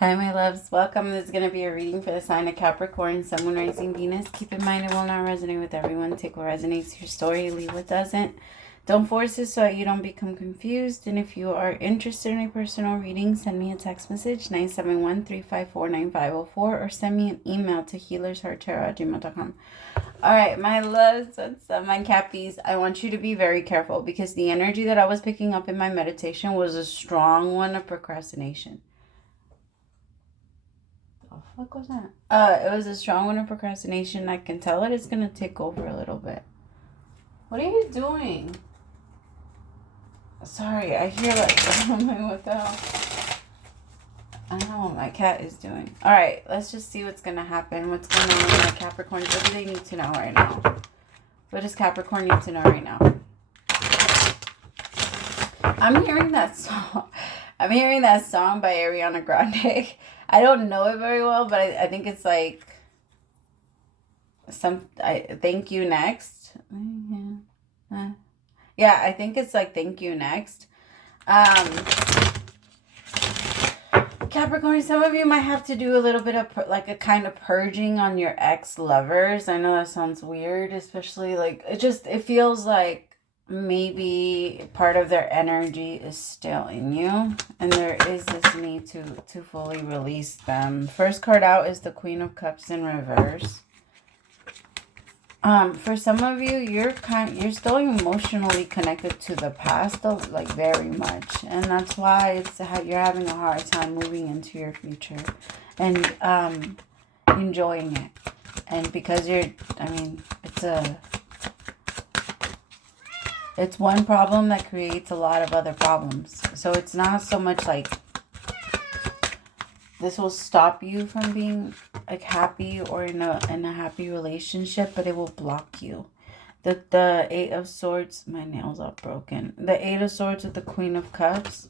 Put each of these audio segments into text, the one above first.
Hi, my loves. Welcome. This is going to be a reading for the sign of Capricorn, Sun, Moon, Rising, Venus. Keep in mind it will not resonate with everyone. Take what resonates your story, leave what doesn't. Don't force it so that you don't become confused. And if you are interested in a personal reading, send me a text message, 971-354-9504, or send me an email to HealersHeartTarot@gmail.com. All right, my loves, what's up, my Cappies? I want you to be very careful because the energy that I was picking up in my meditation was a strong one of procrastination. What was that? It was a strong one of procrastination. I can tell it is gonna take over a little bit. What are you doing? Sorry, I hear like, I'm like, what the hell? I don't know what my cat is doing. All right, let's just see what's gonna happen. What's going on with my Capricorns? What do they need to know right now? What does Capricorn need to know right now? I'm hearing that song. I'm hearing that song by Ariana Grande. I don't know it very well, but I think it's like thank you next. Yeah, I think it's like thank you next. Capricorn, some of you might have to do a little bit of like a kind of purging on your ex-lovers. I know that sounds weird, especially like it feels like maybe part of their energy is still in you and there is this need to fully release them. First card out is the Queen of Cups in reverse. For some of you, you're still emotionally connected to the past, though, like very much, and that's why you're having a hard time moving into your future and enjoying it. And because it's one problem that creates a lot of other problems. So it's not so much like this will stop you from being like happy or in a happy relationship, but it will block you. The Eight of Swords, my nails are broken. The Eight of Swords with the Queen of Cups.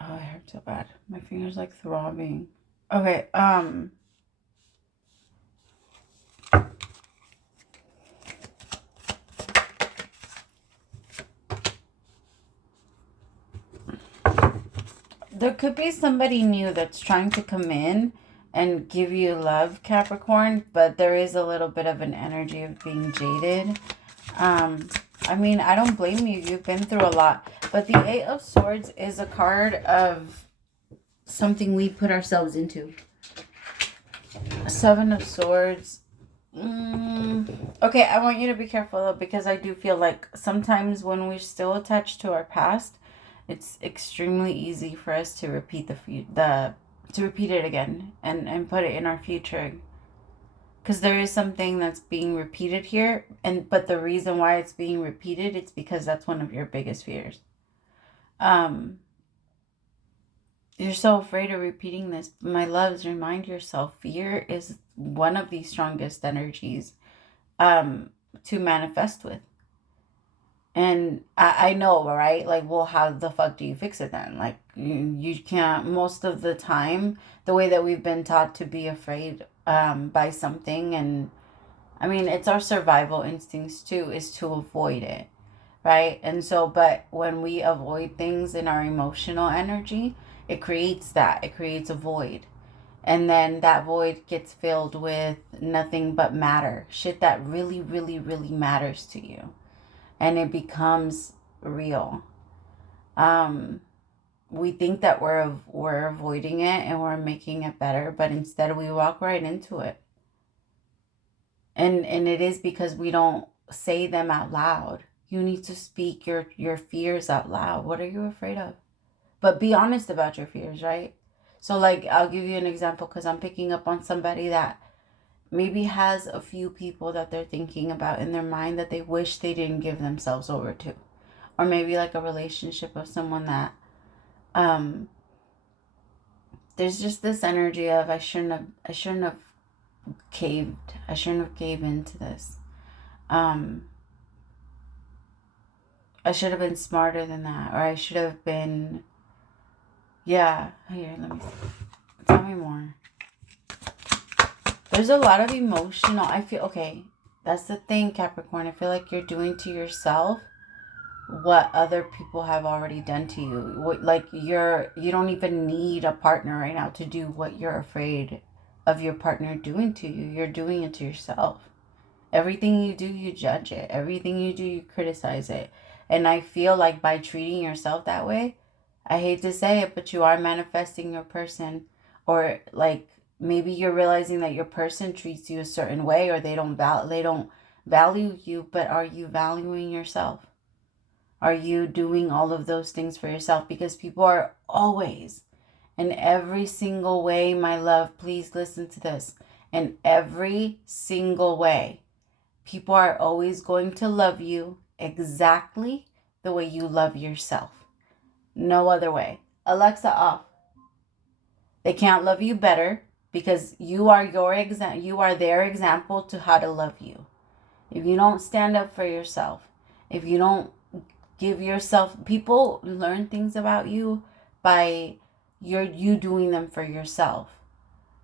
Oh, it hurts so bad. My fingers like throbbing. Okay, there could be somebody new that's trying to come in and give you love, Capricorn, but there is a little bit of an energy of being jaded. I mean, I don't blame you. You've been through a lot. But the Eight of Swords is a card of something we put ourselves into. Seven of Swords. Okay, I want you to be careful though, because I do feel like sometimes when we're still attached to our past, it's extremely easy for us to repeat repeat it again and put it in our future, because there is something that's being repeated here, but the reason why it's being repeated, it's because that's one of your biggest fears. You're so afraid of repeating this. My loves, remind yourself, fear is one of the strongest energies to manifest with. And I know, right? Like, well, how the fuck do you fix it then? Like, you can't, most of the time, the way that we've been taught to be afraid by something. And I mean, it's our survival instincts too, is to avoid it, right? And so, but when we avoid things in our emotional energy, it creates a void. And then that void gets filled with nothing but matter, shit that really, really, really matters to you. And it becomes real. We think that we're avoiding it and we're making it better, but instead we walk right into it. And it is because we don't say them out loud. You need to speak your fears out loud. What are you afraid of? But be honest about your fears, right? So like, I'll give you an example because I'm picking up on somebody that maybe has a few people that they're thinking about in their mind that they wish they didn't give themselves over to. Or maybe like a relationship of someone that there's just this energy of I shouldn't have caved. I shouldn't have caved into this. I should have been smarter than that, or I should have been, yeah, here, let me see. Tell me more. There's a lot of emotional, I feel, okay, that's the thing, Capricorn. I feel like you're doing to yourself what other people have already done to you. Like you don't even need a partner right now to do what you're afraid of your partner doing to you. You're doing it to yourself. Everything you do, you judge it. Everything you do, you criticize it. And I feel like by treating yourself that way, I hate to say it, but you are manifesting your person. Or like maybe you're realizing that your person treats you a certain way, or they don't value you, but are you valuing yourself? Are you doing all of those things for yourself? Because people are always, in every single way, my love, please listen to this. In every single way, people are always going to love you exactly the way you love yourself. No other way. Alexa, off. They can't love you better because you are their example to how to love you. If you don't stand up for yourself, if you don't give yourself, people learn things about you by you doing them for yourself.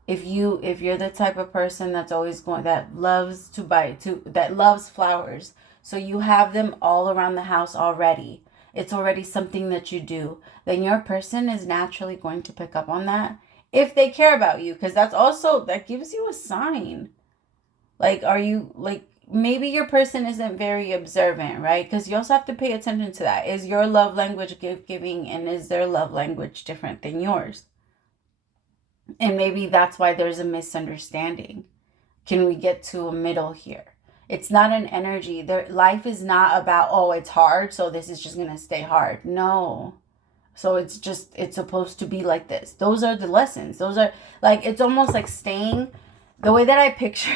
If you're the type of person that's always that loves flowers, so you have them all around the house already, it's already something that you do, then your person is naturally going to pick up on that if they care about you, because that gives you a sign. Like, are you, like, maybe your person isn't very observant, right? Because you also have to pay attention to that. Is your love language giving, and is their love language different than yours? And maybe that's why there's a misunderstanding. Can we get to a middle here? It's not an energy. Life is not about, oh, it's hard, so this is just going to stay hard. No. So it's supposed to be like this. Those are the lessons. Those are, like, it's almost like staying, the way that I picture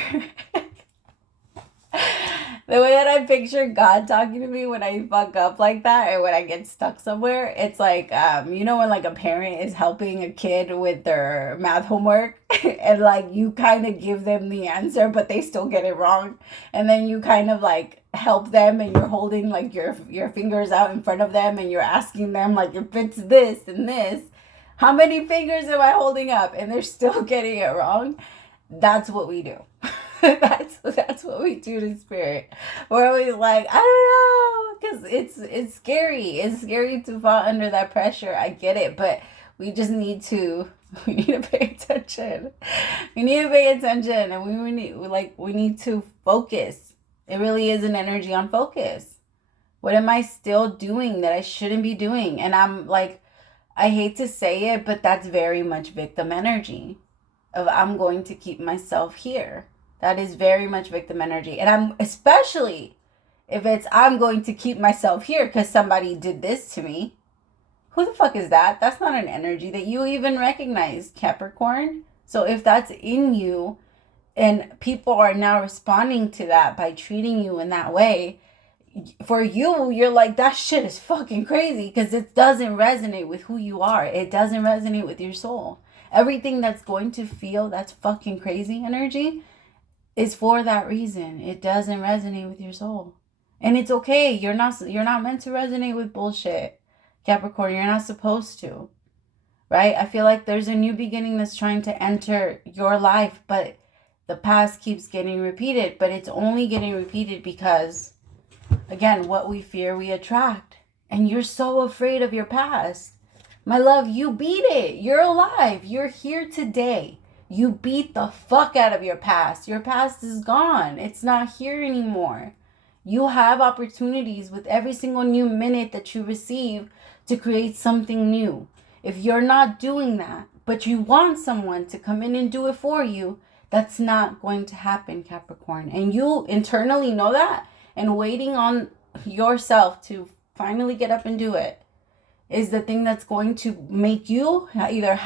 the way that I picture God talking to me when I fuck up like that, or when I get stuck somewhere, it's like, when like a parent is helping a kid with their math homework and like you kind of give them the answer, but they still get it wrong. And then you kind of like help them, and you're holding like your fingers out in front of them, and you're asking them like, if it's this and this, how many fingers am I holding up? And they're still getting it wrong. That's what we do. That's what we do to spirit. We're always like, I don't know, because it's scary. It's scary to fall under that pressure. I get it, but we just need to pay attention. We need to pay attention, and we need to focus. It really is an energy on focus. What am I still doing that I shouldn't be doing? And I'm like, I hate to say it, but that's very much victim energy of I'm going to keep myself here. That is very much victim energy. And I'm, especially if it's, I'm going to keep myself here because somebody did this to me. Who the fuck is that? That's not an energy that you even recognize, Capricorn. So if that's in you and people are now responding to that by treating you in that way, for you, you're like, that shit is fucking crazy, because it doesn't resonate with who you are. It doesn't resonate with your soul. Everything that's going to feel that's fucking crazy energy is for that reason. It doesn't resonate with your soul. And it's okay. You're not meant to resonate with bullshit, Capricorn. You're not supposed to. Right? I feel like there's a new beginning that's trying to enter your life, but the past keeps getting repeated. But it's only getting repeated because, again, what we fear, we attract. And you're so afraid of your past. My love, you beat it. You're alive. You're here today. You beat the fuck out of your past. Your past is gone. It's not here anymore. You have opportunities with every single new minute that you receive to create something new. If you're not doing that, but you want someone to come in and do it for you, that's not going to happen, Capricorn. And you internally know that, and waiting on yourself to finally get up and do it is the thing that's going to make you either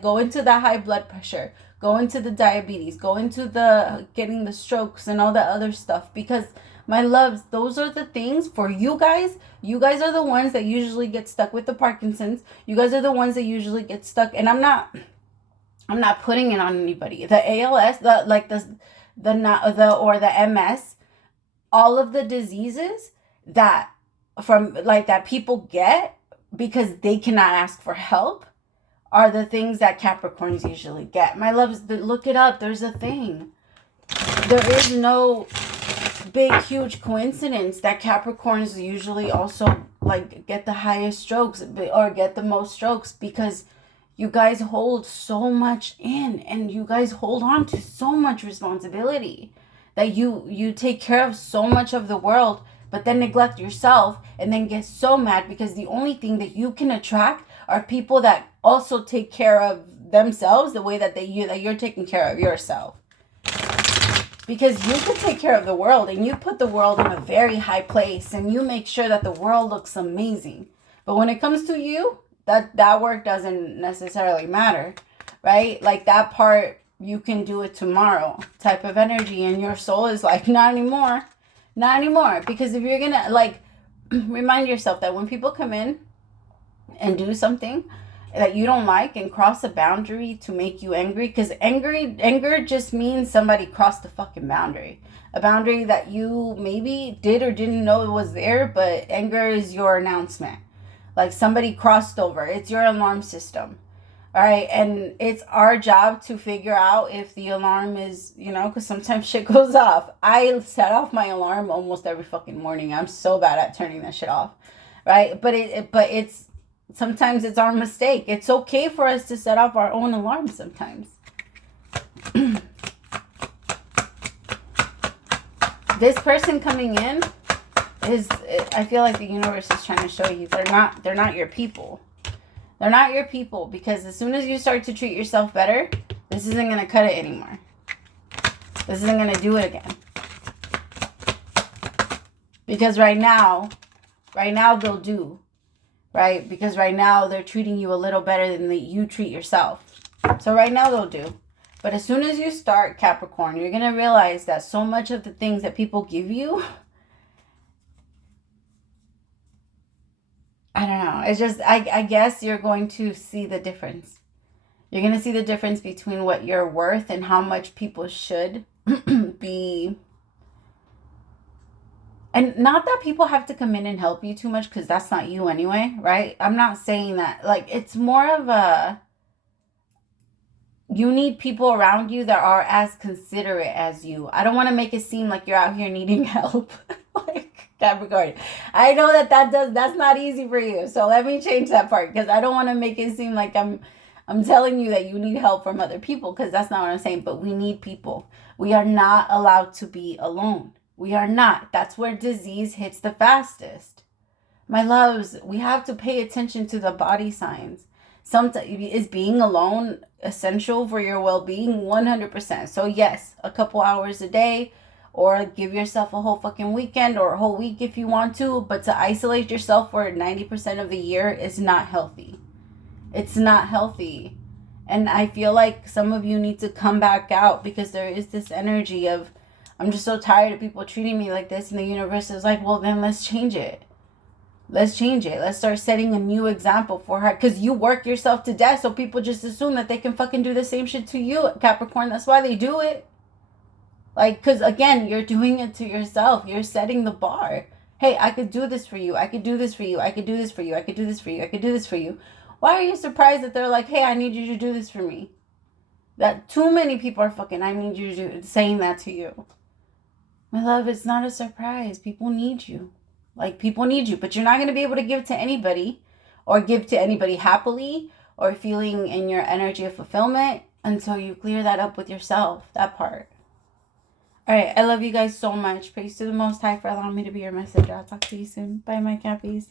go into the high blood pressure, go into the diabetes, go into the getting the strokes and all that other stuff. Because my loves, those are the things for you guys. You guys are the ones that usually get stuck with the Parkinson's. You guys are the ones that usually get stuck. And I'm not putting it on anybody. The ALS, the MS, all of the diseases that people get because they cannot ask for help are the things that Capricorns usually get. My loves, look it up. There's a thing. There is no big, huge coincidence that Capricorns usually also like get the highest strokes or get the most strokes, because you guys hold so much in, and you guys hold on to so much responsibility, that you take care of so much of the world, but then neglect yourself, and then get so mad because the only thing that you can attract are people that also take care of themselves the way that you're taking care of yourself. Because you can take care of the world, and you put the world in a very high place, and you make sure that the world looks amazing. But when it comes to you, that work doesn't necessarily matter, right? Like that part, you can do it tomorrow type of energy, and your soul is like, not anymore. Not anymore. Because if you're gonna, like, remind yourself that when people come in and do something that you don't like and cross a boundary to make you angry, because anger just means somebody crossed the fucking boundary. A boundary that you maybe did or didn't know it was there, but anger is your announcement. Like somebody crossed over. It's your alarm system. All right. And it's our job to figure out if the alarm is, you know, because sometimes shit goes off. I set off my alarm almost every fucking morning. I'm so bad at turning that shit off. Right. But it's sometimes it's our mistake. It's okay for us to set off our own alarm sometimes. This person coming in is, I feel like the universe is trying to show you they're not your people. They're not your people, because as soon as you start to treat yourself better, this isn't going to cut it anymore. This isn't going to do it again. Because right now they'll do. Right? Because right now they're treating you a little better than you treat yourself. So right now they'll do. But as soon as you start, Capricorn, you're going to realize that so much of the things that people give you, I don't know. It's just, I guess you're going to see the difference. You're going to see the difference between what you're worth and how much people should be. And not that people have to come in and help you too much, because that's not you anyway, right? I'm not saying that. Like, it's more of a, you need people around you that are as considerate as you. I don't want to make it seem like you're out here needing help. Like, Capricorn, I know that's not easy for you. So let me change that part, because I don't want to make it seem like I'm telling you that you need help from other people, because that's not what I'm saying. But we need people. We are not allowed to be alone. We are not. That's where disease hits the fastest. My loves, we have to pay attention to the body signs. Is being alone essential for your well-being? 100%. So yes, a couple hours a day, or give yourself a whole fucking weekend or a whole week if you want to. But to isolate yourself for 90% of the year is not healthy. It's not healthy. And I feel like some of you need to come back out, because there is this energy of, I'm just so tired of people treating me like this. And the universe is like, well, then let's change it. Let's change it. Let's start setting a new example for her. Because you work yourself to death. So people just assume that they can fucking do the same shit to you, Capricorn. That's why they do it. Like, because again, you're doing it to yourself. You're setting the bar. Hey, I could do this for you. I could do this for you. I could do this for you. I could do this for you. I could do this for you. Why are you surprised that they're like, hey, I need you to do this for me? That too many people are fucking, I need you to do, saying that to you. My love, it's not a surprise. People need you. Like, people need you. But you're not going to be able to give to anybody, or give to anybody happily, or feeling in your energy of fulfillment, until you clear that up with yourself. That part. All right. I love you guys so much. Praise to the Most High for allowing me to be your messenger. I'll talk to you soon. Bye, my Cappies.